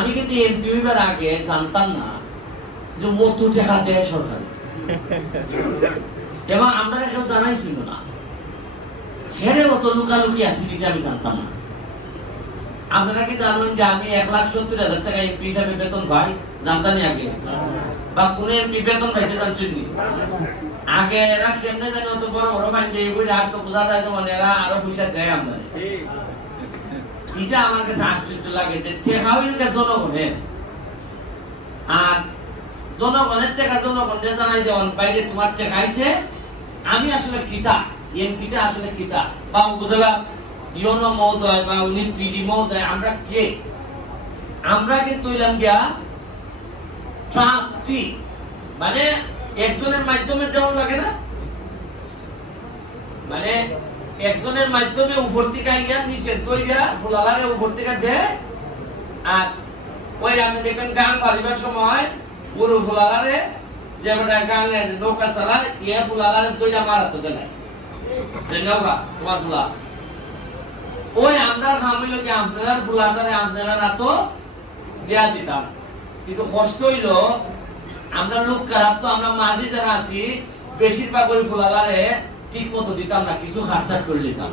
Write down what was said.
আমি কিন্তু এমপি হইবার আগে জানতাম না যে মতো টাকা দেয় সরকার, এবং আমরা কেউ জানাই ছিল না। হেরে অত লুকালুকি আছে এটা আমি জানতাম না। আপনারা কি জানেন যে আমি 1,70,000 টাকা এমপি হিসাবে বেতন পাই? জানতানি আগে? বা কোন এমপি বেতন পাইছে জানছেন? আগে এরা কেমনে জানি অত বড় বড় পাইছে এই বই আর তো বোঝা যায় যে এরা আরো পয়সা দেয় আমরা। এটা আমার কাছে আশ্চর্য লাগে যে টেকা হইল জনগণের, আর জনগণের টাকা জনগণকে জানাই দেওয়ান বাইরে তোমার টাকা আইছে। আমি আসলে কিতা এমপিটা আসলে কিতা বা উপজেলা ইউনো মহোদয় বা উনি পিডি মহোদয়, আমরা কে? আমরা কিন্তু হইলাম গিয়া ট্রাস্টি, মানে একজনের মাধ্যমে দেওয়া লাগে না, মানে একজনের মাধ্যমে উপর থেকে গিয়া নিচে তৈরা ফুলালারে উপর থেকে দেয়। আর ওই আপনি দেখবেন গান পারিবার সময় পুরো ফুলালারে যে বেটা গানের নৌকা চালায় ইয়ে ফুলালারে তৈরা মারাতো দেয় তোমার ফুলা। ওই আমরা হামিল কি আপনার ফুলাটারে আপনারা না তো দেয়া দিতাম, কিন্তু কষ্ট হইল আমরা লোক খারাপ তো, আমরা মাঝি যারা আছি বেশিরভাগ ওই ফুলালারে ঠিক মতো দিতাম না, কিছু হাতছাট করে দিতাম।